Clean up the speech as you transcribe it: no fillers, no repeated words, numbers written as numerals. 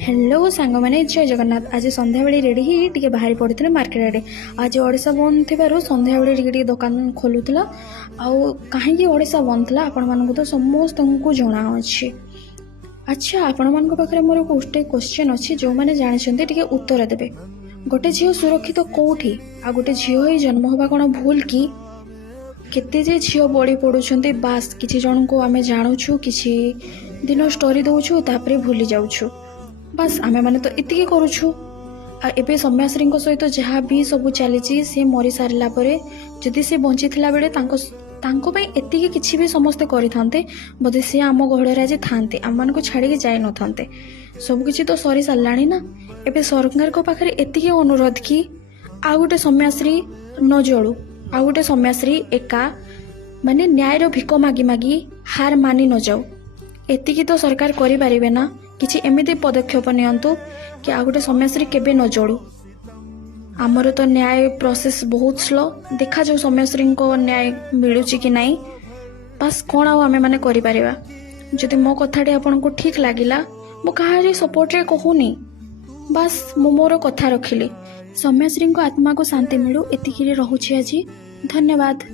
Hello सांग मैंने जय जगन्नाथ। आज संध्या बेले रेडी ही टिके बाहरी पड़ते मार्केट आड़े। आज ओडिशा बंद थी संध्या बेले टिके दुकान खोलुला। आउ कहीं ओडिशा बंद था आपण मानक तो समस्त को जना अच्छे। अच्छा आपण मान पाखे मोर गोटे क्वेश्चन अच्छी जो मैंने जानते टिके उत्तर देवे। गोटे झील सुरक्षित कौटी आ गोटे झील ही जन्म हवा कौन भूल कि केते जे झील बड़ी पड़ुंट बास किसी जन को आम जानूँ किसी दिन स्टोरी दौचु तापर भूली जाऊँ बास आमे माने तो इतिकी करूछु। एबे सौम्याश्री सहित जहाँ भी सब चली सी मरी सारा जदि से बंची बेले एतिकी किसी भी समस्ते करते बोधे सी आम गहड़े आज थांते आम मान को छाड़ी जाई न थांते। सबकि तो सरी साराणी ना। एबे सरकार को पाखे एतिकी अनुरोध कि आ गोटे सौम्याश्री न जड़ू आ गोटे सौम्याश्री एका माने न्यायर भिक मागी मागी हार मानी न जाऊ। एतिकी तो सरकार करि पारिबे ना। किसी एमती पदक्षेप नियंतु कि आ गोटे सौम्याश्री केबे न जड़ू। आमर तो न्याय प्रोसेस बहुत स्लो। देखा जाऊ सौम्याश्री को न्याय मिलूची कि नहीं। बस कौन आमे माने करि परिबा। जदि मो कथाटी आपन को ठीक लागिला मो कहारी सपोर्ट रे कहूनी। बस मो मोर कथा रखिली। सौम्याश्री को आत्मा को शांति मिलू एतिकी रे रहूची। आज धन्यवाद।